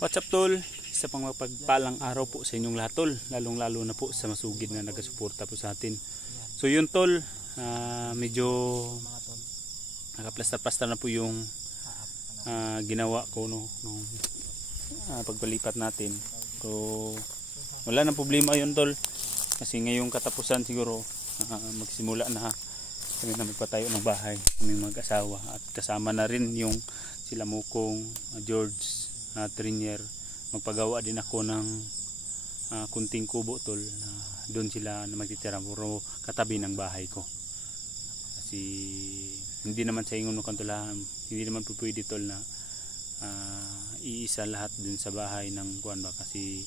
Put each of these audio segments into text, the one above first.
What's up tol? Isa pang mapagpalang araw po sa inyong lahat tol, lalong lalo na po sa masugid na nagasuporta po sa atin. So yun tol, medyo nakaplastar-plastar na po yung ginawa ko nung pagpalipat natin. So wala nang problema yun tol, kasi ngayong katapusan siguro magsimula na kami na magpatayo ng bahay, kaming mag-asawa, at kasama na rin yung sila Mukong, George, Trinier. Magpagawa din ako ng kunting kubo tol, doon sila na magtitira, puro katabi ng bahay ko, kasi hindi naman sa ingon kan tol, hindi naman po pwede tol na iisa lahat dun sa bahay ng kuan ba, kasi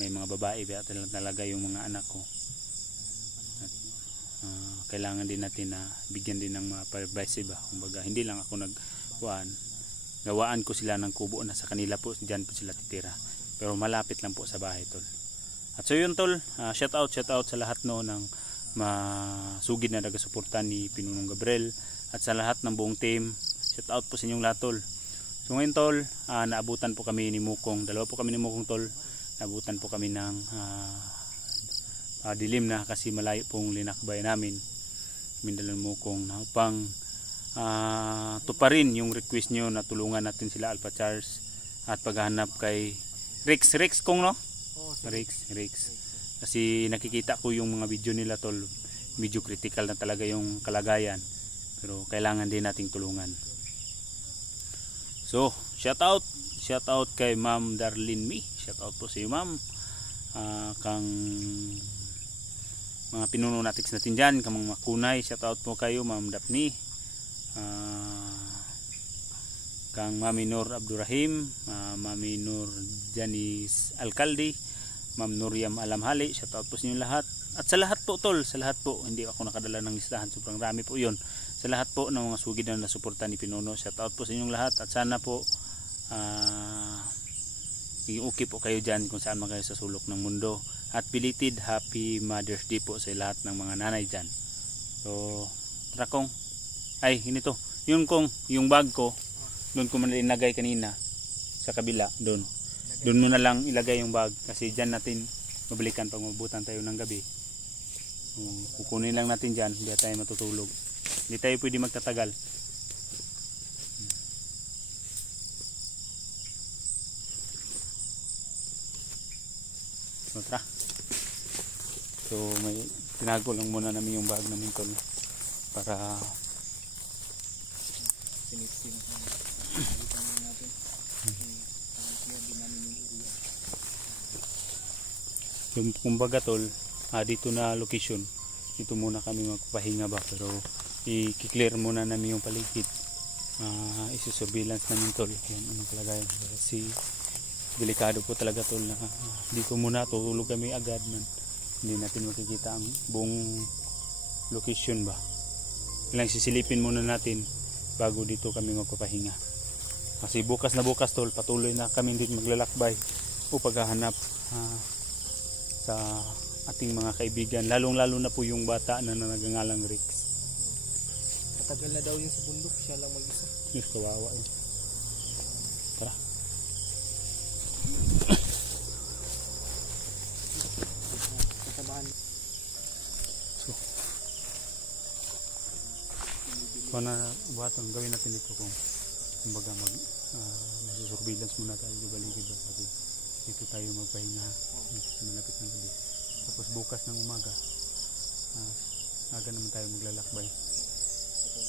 may mga babae ba talaga yung mga anak ko, at kailangan din natin na bigyan din ng mga privacy ba, kumbaga hindi lang ako nagkuan, gawaan ko sila ng kubo na sa kanila po, dyan po sila titira, pero malapit lang po sa bahay tol. At so yun tol, shout out sa lahat no ng masugid na nagasuporta ni Pinunong Gabriel, at sa lahat ng buong team, shout out po sa inyong lahat tol. So ngayon tol, naabutan po kami ni Mukong, dalawa po kami ni Mukong tol, naabutan po kami ng dilim na, kasi malayo pong linakbay namin, Mindalan Mukong, na upang tuparin yung request nyo na tulungan natin sila Alpha Charles at paghahanap kay Rex kong no? Rex. Kasi nakikita ko yung mga video nila tol, medyo critical na talaga yung kalagayan, pero kailangan din nating tulungan. So shout out kay Ma'am Darlene Mi, shout out po sa iyo ma'am, kang mga pinuno natics natin dyan, kang mga makunay, shout out po kayo Ma'am Daphne, kang Mami Nur Abdurrahim, Mami Nur Janice Alcalde, Ma'am Nuriam Alamhali, shout out po sa inyo lahat. At sa lahat po tol, sa lahat po, hindi ako nakadala ng listahan, sobrang rami po yun, sa lahat po ng mga sugid na nasuporta ni Pinuno, shout out po sa inyong lahat. At sana po okay po kayo dyan kung saan man kayo sa sulok ng mundo, at belated Happy Mother's Day po sa lahat ng mga nanay dyan. So tara kong, ay hinito, yun kong, yung bag ko doon ko man ilagay kanina sa kabila, doon mo na lang ilagay yung bag, kasi dyan natin mabalikan pag mabutan tayo ng gabi. Kukunin lang natin dyan, hindi tayo matutulog, hindi tayo pwede magtatagal. So tara, so may tinago lang muna namin yung bag namin tol, para yung kumbaga tol, dito na location, dito muna kami magpapahinga ba, pero i-clear muna namin yung paligid, isusurveillance namin tol yung anong kalagayan, kasi delikado po talaga tol na dito muna tutulog kami agad man, hindi natin makikita ang buong location ba, kailangan sisilipin muna natin bago dito kami magpapahinga, kasi bukas na bukas tol, patuloy na kami din maglalakbay o paghahanap sa ating mga kaibigan, lalong lalo na po yung bata na nagangalang Rex. Matagal na daw yung sa bundok, siya lang mag-isa. Yes, kawawa yun. Tara. So kung na batang gawin natin dito, kung kumbaga mag-surveillance muna tayo sa baligid ba, kasi dito tayo magpahinga sa malapit ng gabi, tapos bukas ng umaga aga naman tayo maglalakbay,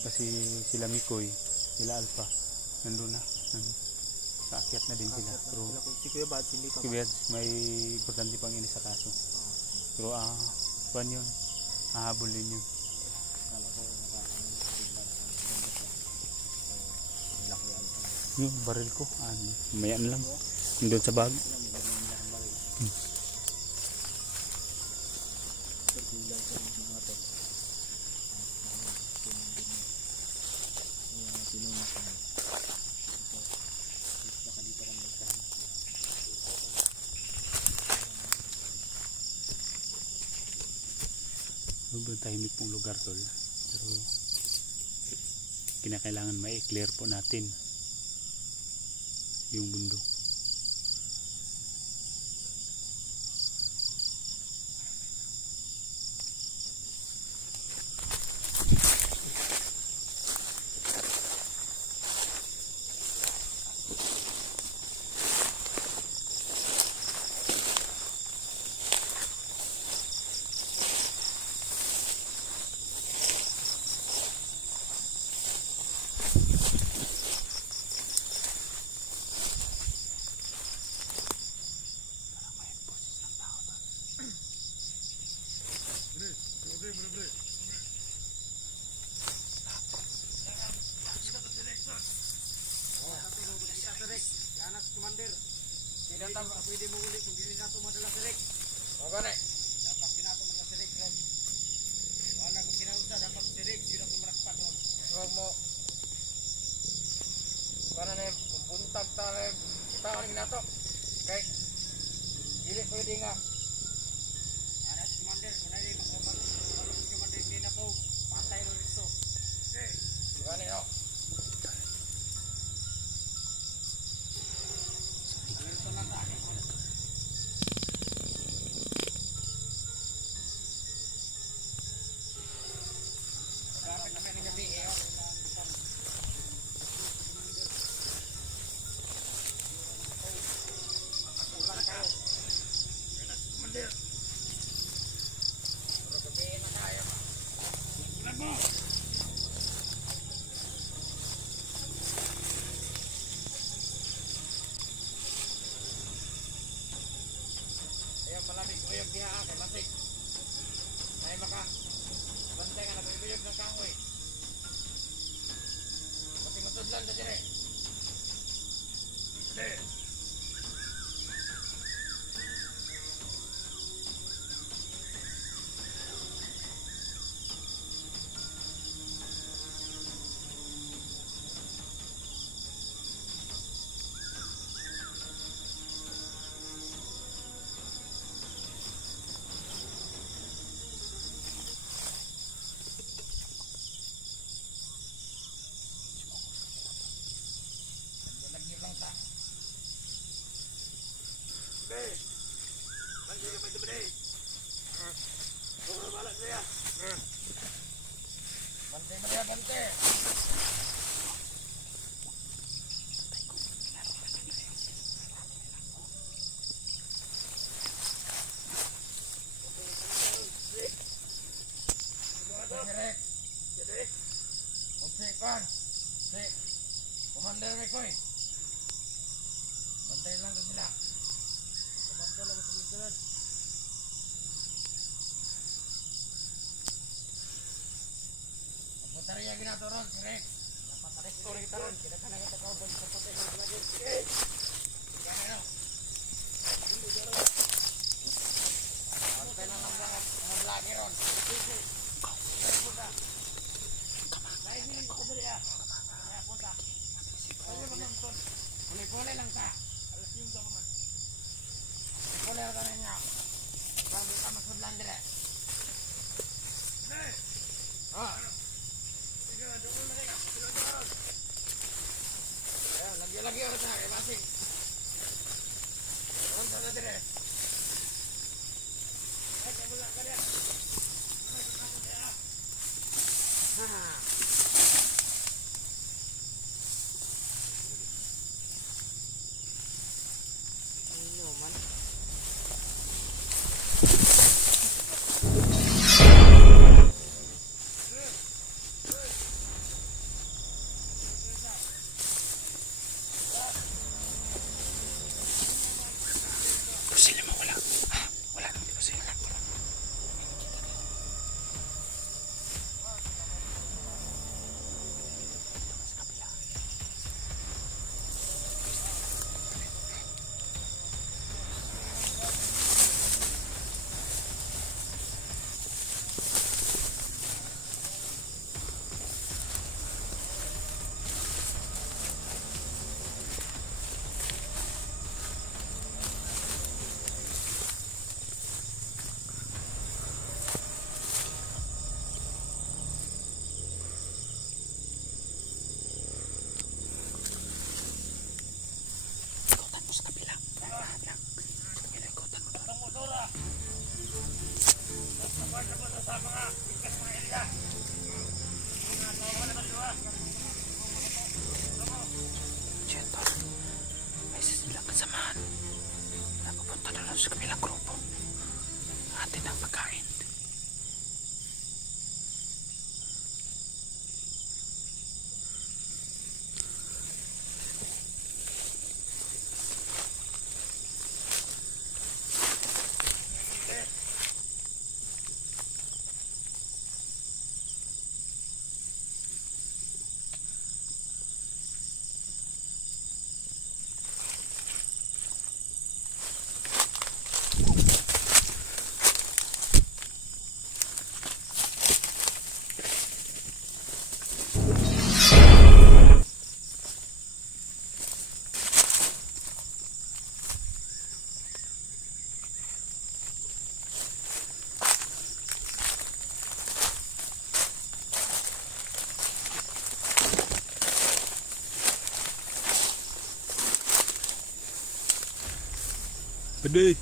kasi sila Mikoy, sila Alpha nandun na, kaakyat na din sila, pero si Kuya Bad, hindi pa. Kuya Bad, may importante pang ini sa kaso, pero pan yun, hahabol din yun. Yung baril ko, mayan lang doon sa bag. Sobrang tahimik pong lugar tol, pero kinakailangan ma-clear po natin yung bundok. Anak Commander. Tidak tahu pwede mo ulit kung hindi nato madala si Rex. O gani. Dapat ginato madala si Rex ron. Wala kung kinausa dapat si Rex ginato marakpat ron. Huwag mo. Para na kung buntag tayo, kita ang ginato. Kay, dili pwede nga. Anak Commander, kung na rin makabalong si Commander hindi na po, patay ron ito. Okay. Gani no. Ano ito lang tayo? Dapat naman ng gabi eh. Ulan kayo. Commander. Pero gabihin na tayo. Ulan mo! Ayaw malamig ko yung biha kay Masik. Ay maka. Bantay ka na bibiyog ng kahoy. Pati matudlan sa dire. Sige. Lagi lang ta. Be. Bantay ka medyo bede. Bala saya. Bantay mo dia bantay. Direk. Direk. Kan. Si. Commander Rekoy. Bantay lang sila. Commander lang sa sunod. Pagputari yung ginaturon, si Rex. Dapat na-restore kita ron. Kita ka na kita kaubon sa patay ng lagi. Yan ano. Bantay lang ang mga vlogger ron. Lain din ko diri ah. Kaya punta. Ano ba nang Puli-puli lang ta. alas 5 ka man. Puli lang ta ninyo. Parang di ka masudlan dire. Oh. Ayan, lagi-lagi ako sa kay Masik. Ayan, sa dire. Ay, kabula ka diya. Ano man? Sila mo wala. Wala nang di sila. Ikutan mo sa kabila. Lahat lang. Ikutan mo doon. Gentle. May isa silang kasamahan. Napupunta na lang sa kabilang grupo. Atin ang pagkain. Aduh.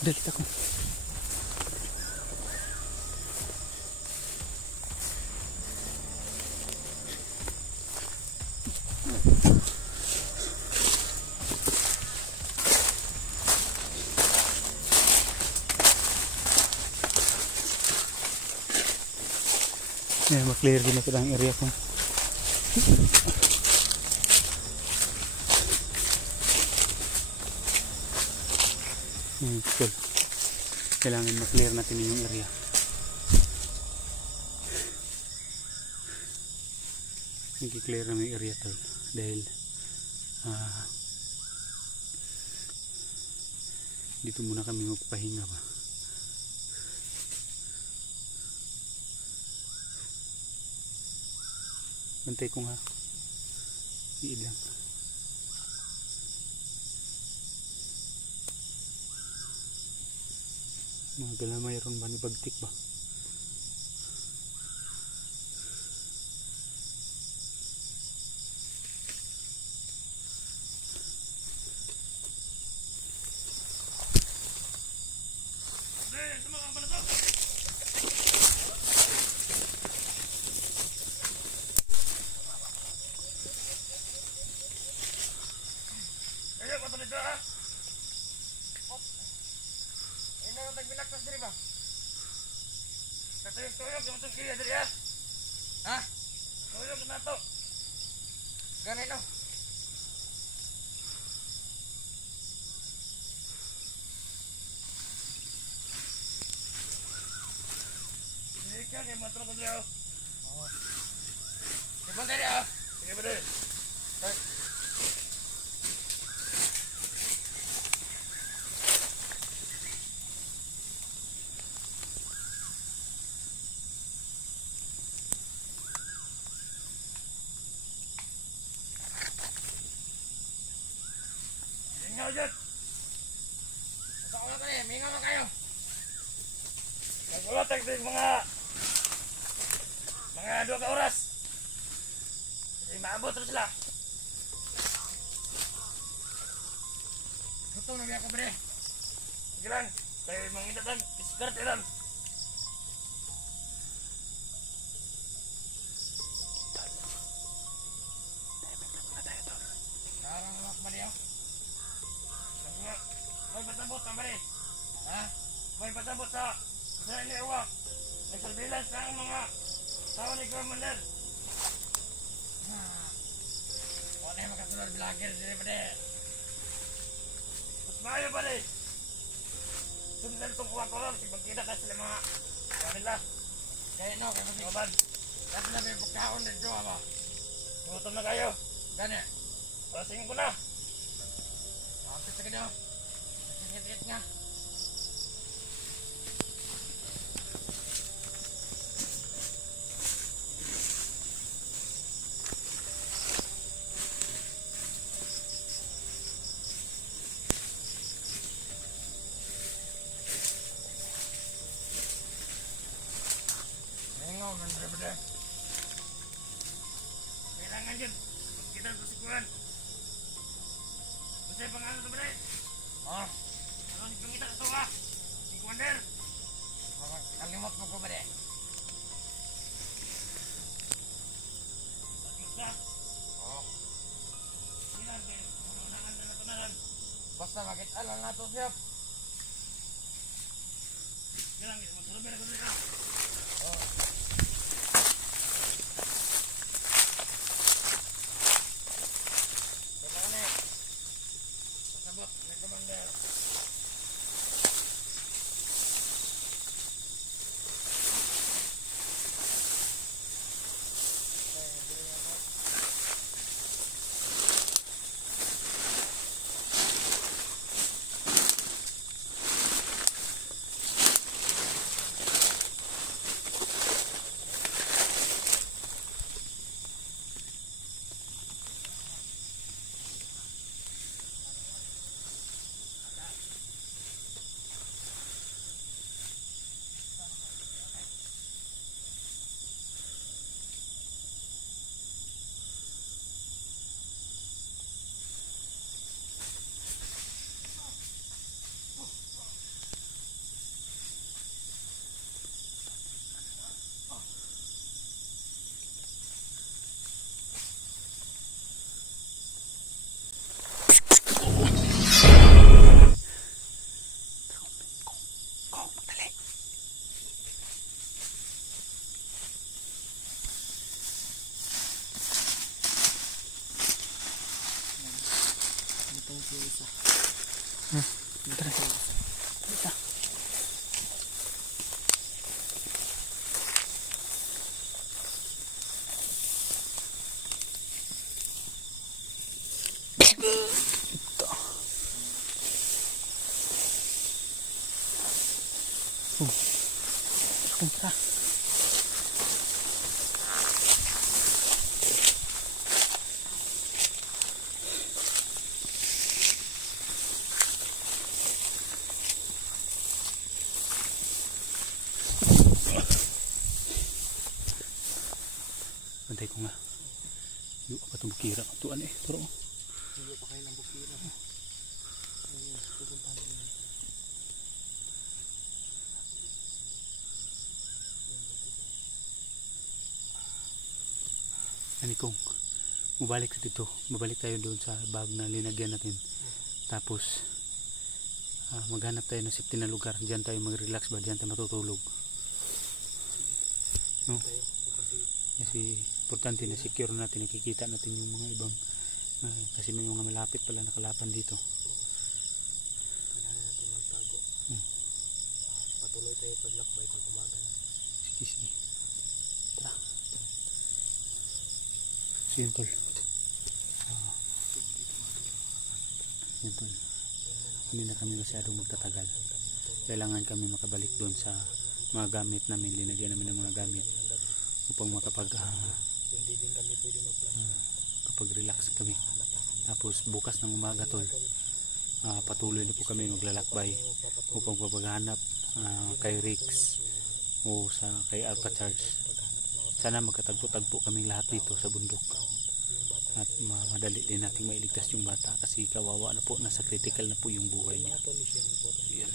Dali takong. Ma-clear din na ang area ko. Cool. Kailangan ma-clear natin yung area. Nag-clear na yung area tol. Dahil dito muna kami magpahinga ba. Bantay ko nga. Iilang. Mga galamay ron ba ni bagtik ba? Binaktas diri ba? Katuyok-tuyok yung itong kiriya diri ha? Ha? Tuyok na ito. Ganay no? Sige ka, kaya matro ko diri ha? Oo. Sige ba diri ha? Sige ba diri? Mingaw kayo, mingaw na kayo. Nagulatak din mga 2 ka oras. Hindi maabot rin sila. Gusto na biya ko bre. Sige lang, kayo mangita tag iskarte lang. Karang lak ba niyo? May pasabot ka ba rin? Ha? May pasabot sa iniiwak. Nagsalbilas na ang mga tao ni Commander. Wala yung makasunod vlogger diri ba rin? Mas maayo ba rin? Sundan itong kuha ko lang. Sigpagkita ka sila mga kanila. Kaya no, kasi kabad. Kasi na may pagkaon dito ba? Gutom na kayo. Gani? Pasingin ko na. Kapit sa kanyo. Ingat-ingat nga. Ngayon, nandre-bade. Kailangan dyan. Kita sa sikuan. Masaya pangalan ito, bade. Oh. Ano pangita ito ha? Si Commander. Kalimot mo ko ba de? Bakit ka? Oo. Sinan kayo. Unaan na natunalan. Basta bakit alam na ito siya. Sinan kayo. Magsurubin ako nila. Oo. Kailangan eh. Pasabot. May Commander. Itong isa. Tara. Ito. Tara. Bantay ko nga. Yung apa itong bukira. Tuan eh. Turo. Hindi pa kayo ng bukira. Ayun, pupuntahan mo yun. Ani kong mabalik sa dito. Babalik tayo doon sa bag na linagyan natin. Tapos maghanap tayo ng safety na lugar. Diyan tayo mag-relax ba? Diyan tayo matutulog. No? Kasi importante na secure natin. Nakikita natin yung mga ibang kasi may mga malapit pala nakalapan dito. Kailangan natin magtago. Patuloy tayo paglakbay pag umaga na. Sige, sige. Tara. So yun tol. Yun tol. Hindi na kami masyadong magtatagal. Kailangan kami makabalik doon sa mga gamit namin. Linagyan namin ng mga gamit upang Hindi din kami pwede kapag-relax kami. Tapos bukas ng umaga tol, patuloy na po kami maglalakbay upang papaghanap kay Rix o kay Alpha Charles. Sana magkatagpo-tagpo kaming lahat dito sa bundok at madali din nating mailigtas yung bata kasi kawawa na po, nasa critical na po yung buhay niya. Yan.